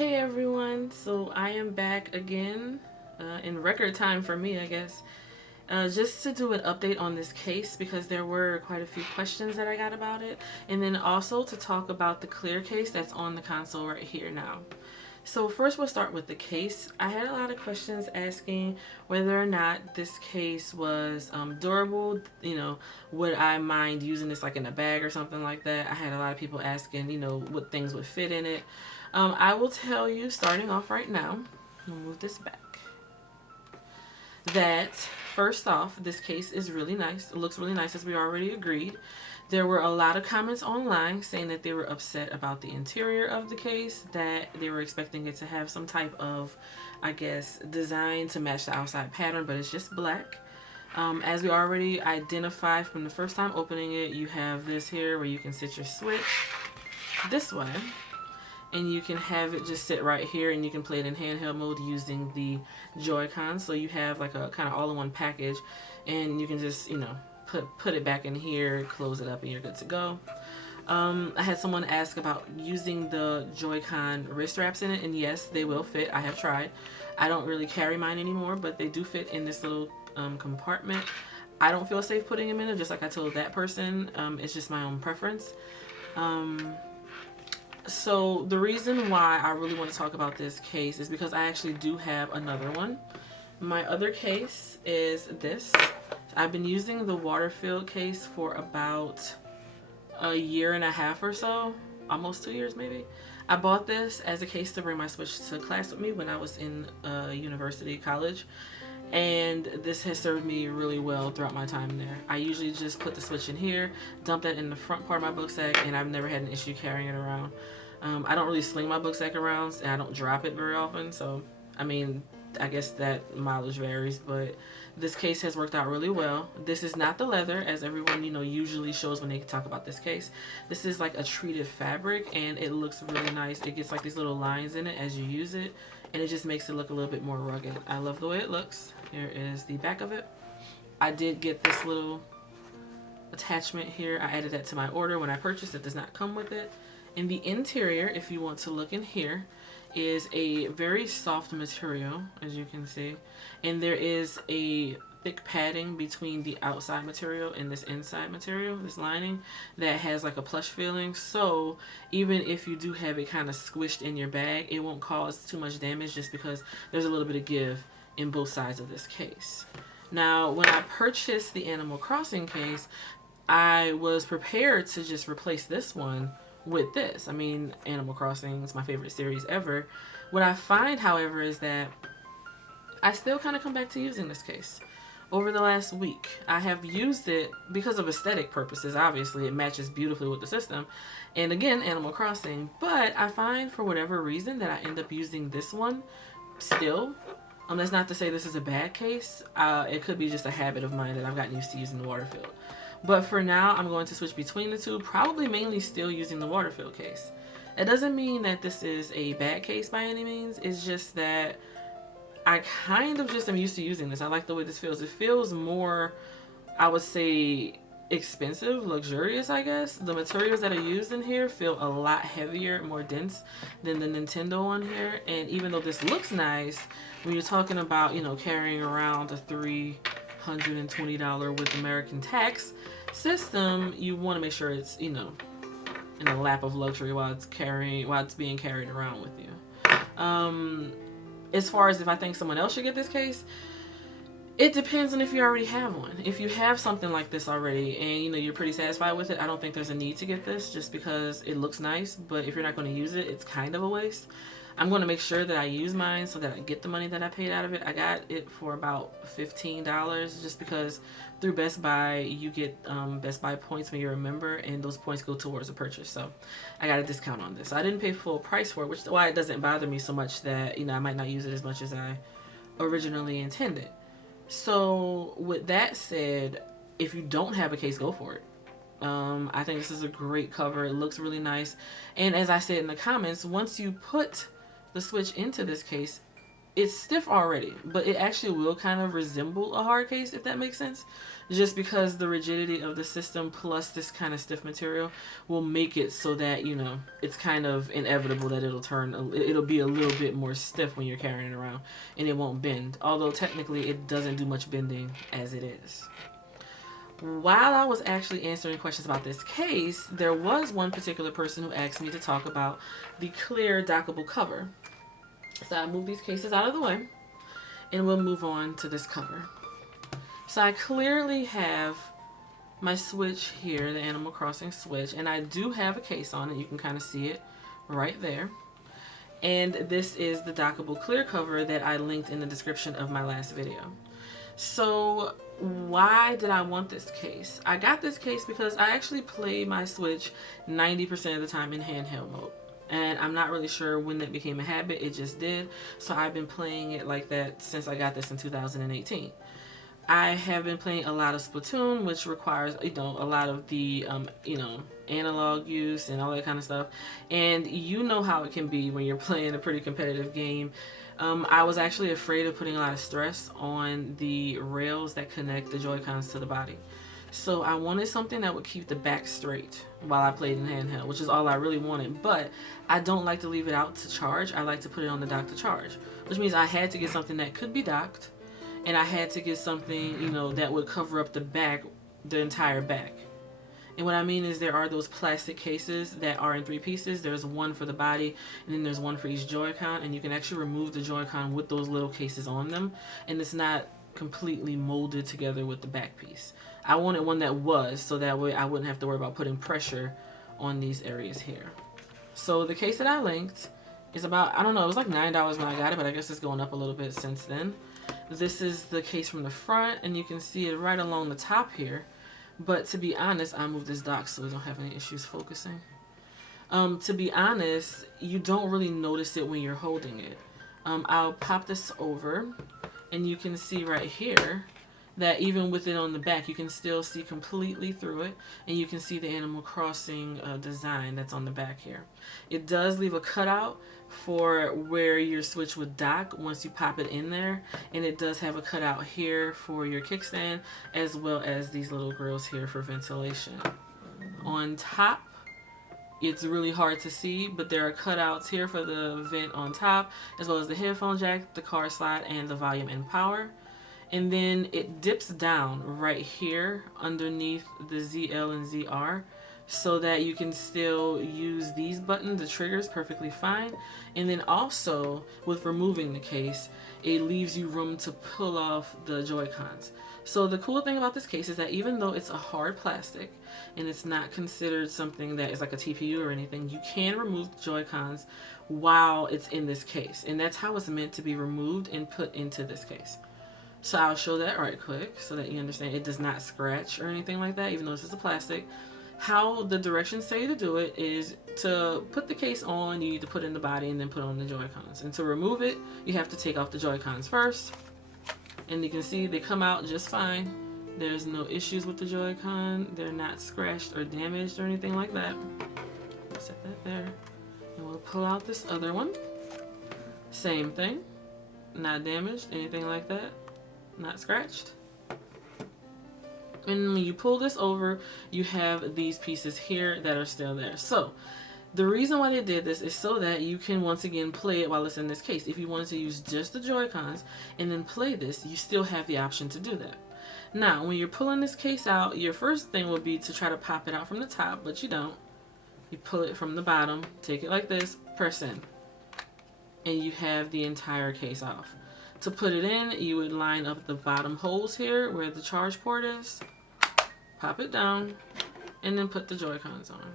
Hey everyone, so I am back again in record time for me, I guess, just to do an update on this case because there were quite a few questions that I got about it, and then also to talk about the clear case that's on the console right here now. So first we'll start with the case. I had a lot of questions asking whether or not this case was durable. Would I mind using this like in a bag or something like that? I had a lot of people asking, what things would fit in it. I will tell you, starting off right now, I'll move this back, that first off, this case is really nice. It looks really nice, as we already agreed. There were a lot of comments online saying that they were upset about the interior of the case, that they were expecting it to have some type of, I guess, design to match the outside pattern, but it's just black. As we already identified from the first time opening it, you have this here where you can sit your Switch this way, and you can have it just sit right here, and you can play it in handheld mode using the Joy-Con. So you have like a kind of all-in-one package, and you can just, put it back in here, close it up, and you're good to go. I had someone ask about using the Joy-Con wrist wraps in it, and yes, they will fit. I have tried. I don't really carry mine anymore, but they do fit in this little compartment. I don't feel safe putting them in it, just like I told that person. It's just my own preference. So the reason why I really want to talk about this case is because I actually do have another one. My other case is this. I've been using the water-filled case for about a year and a half or so, almost 2 years maybe. I bought this as a case to bring my Switch to class with me when I was in college, and this has served me really well throughout my time there. I usually just put the Switch in here, dump that in the front part of my book sack, and I've never had an issue carrying it around. I don't really sling my book sack around, and I don't drop it very often, so I guess that mileage varies, but this case has worked out really well. This is not the leather, as everyone, usually shows when they talk about this case. This is like a treated fabric, and it looks really nice. It gets like these little lines in it as you use it, and it just makes it look a little bit more rugged. I love the way it looks. Here is the back of it. I did get this little attachment here. I added that to my order when I purchased. It does not come with it. In the interior, if you want to look in here, is a very soft material, as you can see, and there is a thick padding between the outside material and this inside material, this lining, that has like a plush feeling. So even if you do have it kind of squished in your bag, it won't cause too much damage, just because there's a little bit of give in both sides of this case. Now, when I purchased the Animal Crossing case, I was prepared to just replace this one with this. Animal Crossing is my favorite series ever. What I find, however, is that I still kind of come back to using this case. Over the last week, I have used it because of aesthetic purposes. Obviously, it matches beautifully with the system, and again, Animal Crossing. But I find, for whatever reason, that I end up using this one still. That's not to say this is a bad case. It could be just a habit of mine that I've gotten used to using the water-filled. But for now, I'm going to switch between the two, probably mainly still using the water-filled case. It doesn't mean that this is a bad case by any means. It's just that I kind of just am used to using this. I like the way this feels. It feels more, I would say, expensive, luxurious, I guess. The materials that are used in here feel a lot heavier, more dense than the Nintendo one here. And even though this looks nice, when you're talking about, carrying around a $320 with American tax system, you want to make sure it's, in a lap of luxury while it's being carried around with you. As far as if I think someone else should get this case, it depends on if you already have one. If you have something like this already and you're pretty satisfied with it, I don't think there's a need to get this, just because it looks nice. But if you're not going to use it, it's kind of a waste. I'm going to make sure that I use mine so that I get the money that I paid out of it. I got it for about $15, just because through Best Buy you get Best Buy points when you're a member, and those points go towards a purchase. So I got a discount on this. So I didn't pay full price for it, which is why it doesn't bother me so much that I might not use it as much as I originally intended. So with that said, if you don't have a case, go for it. I think this is a great cover. It looks really nice. And as I said in the comments, once you put the Switch into this case, it's stiff already, but it actually will kind of resemble a hard case, if that makes sense. Just because the rigidity of the system plus this kind of stiff material will make it so that, you know, it's kind of inevitable that it'll be a little bit more stiff when you're carrying it around, and it won't bend. Although technically it doesn't do much bending as it is. While I was actually answering questions about this case, there was one particular person who asked me to talk about the clear dockable cover. So I move these cases out of the way, and we'll move on to this cover. So I clearly have my switch here, the Animal Crossing switch, and I do have a case on it. You can kind of see it right there. And this is the dockable clear cover that I linked in the description of my last video. So why did I want this case? I got this case because I actually play my Switch 90% of the time in handheld mode. And I'm not really sure when that became a habit. It just did. So I've been playing it like that since I got this in 2018. I have been playing a lot of Splatoon, which requires, you know, a lot of the, you know, analog use and all that kind of stuff. And you know how it can be when you're playing a pretty competitive game. I was actually afraid of putting a lot of stress on the rails that connect the Joy-Cons to the body. So I wanted something that would keep the back straight while I played in handheld, which is all I really wanted. But I don't like to leave it out to charge. I like to put it on the dock to charge, which means I had to get something that could be docked, and I had to get something, you know, that would cover up the back, the entire back. And what I mean is there are those plastic cases that are in 3 pieces. There's one for the body, and then there's one for each Joy-Con, and you can actually remove the Joy-Con with those little cases on them, and it's not completely molded together with the back piece. I wanted one that was, so that way I wouldn't have to worry about putting pressure on these areas here. So the case that I linked is about, I don't know, it was like $9 when I got it, but I guess it's going up a little bit since then. This is the case from the front, and you can see it right along the top here. But to be honest, I moved this dock so we don't have any issues focusing. To be honest, you don't really notice it when you're holding it. I'll pop this over, and you can see right here that even with it on the back, you can still see completely through it, and you can see the Animal Crossing design that's on the back here. It does leave a cutout for where your Switch would dock once you pop it in there, and it does have a cutout here for your kickstand, as well as these little grills here for ventilation. On top, it's really hard to see, but there are cutouts here for the vent on top, as well as the headphone jack, the card slot, and the volume and power. And then it dips down right here underneath the ZL and ZR, so that you can still use these buttons, the triggers, perfectly fine. And then also, with removing the case, it leaves you room to pull off the Joy-Cons. So the cool thing about this case is that even though it's a hard plastic, and it's not considered something that is like a TPU or anything, you can remove the Joy-Cons while it's in this case. And that's how it's meant to be removed and put into this case. So I'll show that right quick so that you understand it does not scratch or anything like that, even though this is a plastic. How the directions say to do it is to put the case on, you need to put in the body and then put on the Joy-Cons. And to remove it, you have to take off the Joy-Cons first. And you can see they come out just fine. There's no issues with the Joy-Con. They're not scratched or damaged or anything like that. Set that there. And we'll pull out this other one. Same thing. Not damaged, anything like that. Not scratched. And when you pull this over, you have these pieces here that are still there. So the reason why they did this is so that you can once again play it while it's in this case. If you wanted to use just the Joy-Cons and then play this, you still have the option to do that. Now, when you're pulling this case out, your first thing would be to try to pop it out from the top, but you don't. You pull it from the bottom, take it like this, press in, and you have the entire case off. To put it in, you would line up the bottom holes here where the charge port is, pop it down, and then put the Joy-Cons on.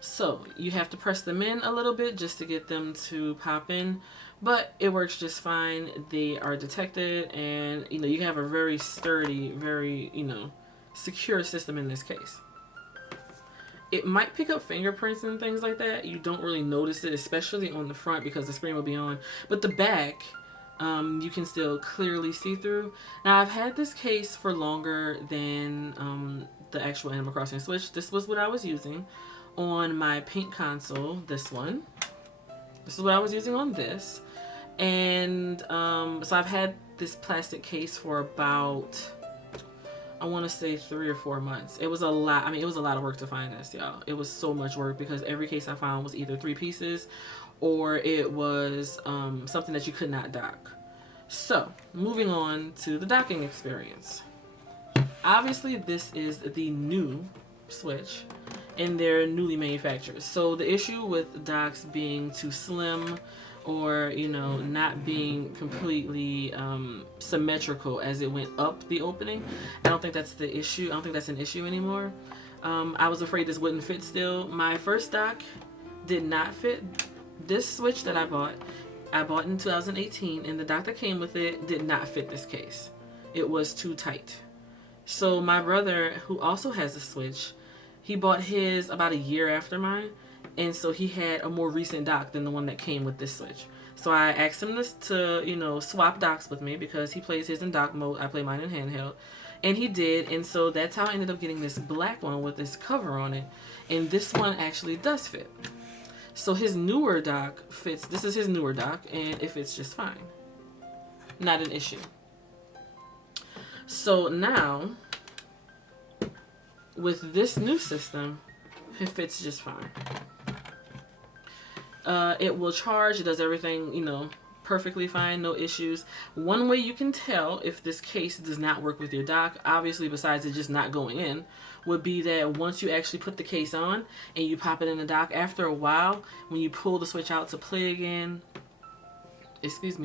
So you have to press them in a little bit just to get them to pop in, but it works just fine. They are detected, and you have a very sturdy, very secure system in this case. It might pick up fingerprints and things like that. You don't really notice it, especially on the front because the screen will be on. But the back, you can still clearly see through. Now, I've had this case for longer than the actual Animal Crossing Switch. This was what I was using on my pink console, this one. This is what I was using on this. And so I've had this plastic case for about, I want to say 3 or 4 months. It was a lot. I mean, it was a lot of work to find this, y'all. It was so much work because every case I found was either 3 pieces or it was something that you could not dock. So, moving on to the docking experience. Obviously, this is the new Switch and they're newly manufactured. So the issue with docks being too slim or, you know, not being completely symmetrical as it went up the opening, I don't think that's the issue. I don't think that's an issue anymore. I was afraid this wouldn't fit still. My first dock did not fit. This Switch that I bought in 2018, and the dock that came with it did not fit this case. It was too tight. So my brother, who also has a Switch, he bought his about a year after mine, and so he had a more recent dock than the one that came with this Switch. So I asked him to, you know, swap docks with me because he plays his in dock mode. I play mine in handheld. And he did, and so that's how I ended up getting this black one with this cover on it. And this one actually does fit. So his newer dock fits. This is his newer dock, and it fits just fine. Not an issue. So now, with this new system, it fits just fine. It will charge. It does everything, you know, perfectly fine. No issues. One way you can tell if this case does not work with your dock, obviously besides it just not going in, would be that once you actually put the case on and you pop it in the dock, after a while, when you pull the Switch out to play again,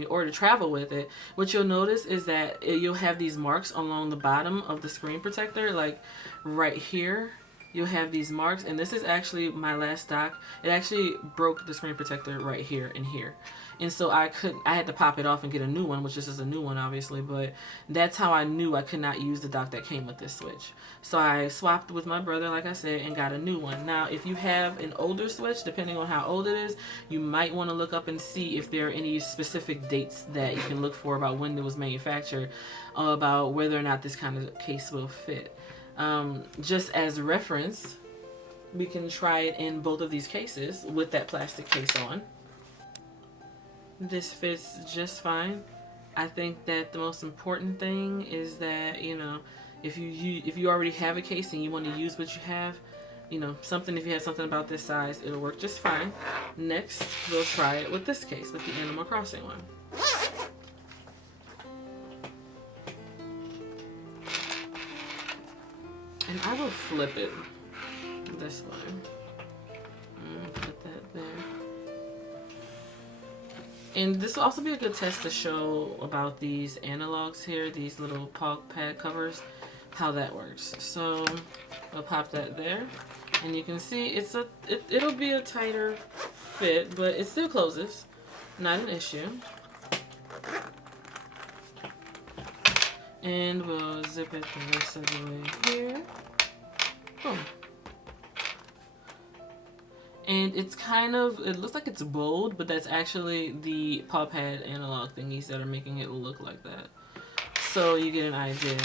or to travel with it, what you'll notice is that you'll have these marks along the bottom of the screen protector, like right here. You'll have these marks, and this is actually my last dock. It actually broke the screen protector right here and here. And so I had to pop it off and get a new one, which this is a new one, obviously, but that's how I knew I could not use the dock that came with this Switch. So I swapped with my brother, like I said, and got a new one. Now, if you have an older Switch, depending on how old it is, you might want to look up and see if there are any specific dates that you can look for about when it was manufactured, about whether or not this kind of case will fit. Just as reference, we can try it in both of these cases with that plastic case on. This fits just fine. I think that the most important thing is that, you know, if you already have a case and you want to use what you have, you know, if you have something about this size, it'll work just fine. Next, we'll try it with this case, with the Animal Crossing one. And I will flip it this way. Put that there. And this will also be a good test to show about these analogs here, these little paw pad covers, how that works. So I'll pop that there, and you can see it'll be a tighter fit, but it still closes, not an issue. And we'll zip it the rest of the way here. Boom. And it's it looks like it's bold, but that's actually the paw pad analog thingies that are making it look like that. So you get an idea.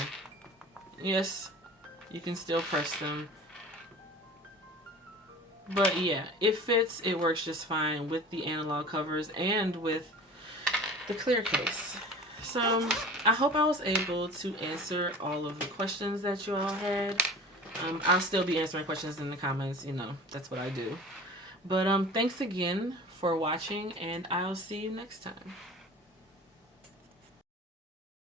Yes, you can still press them. But yeah, it fits. It works just fine with the analog covers and with the clear case. So I hope I was able to answer all of the questions that you all had. I'll still be answering questions in the comments, you know, that's what I do. But thanks again for watching, and I'll see you next time.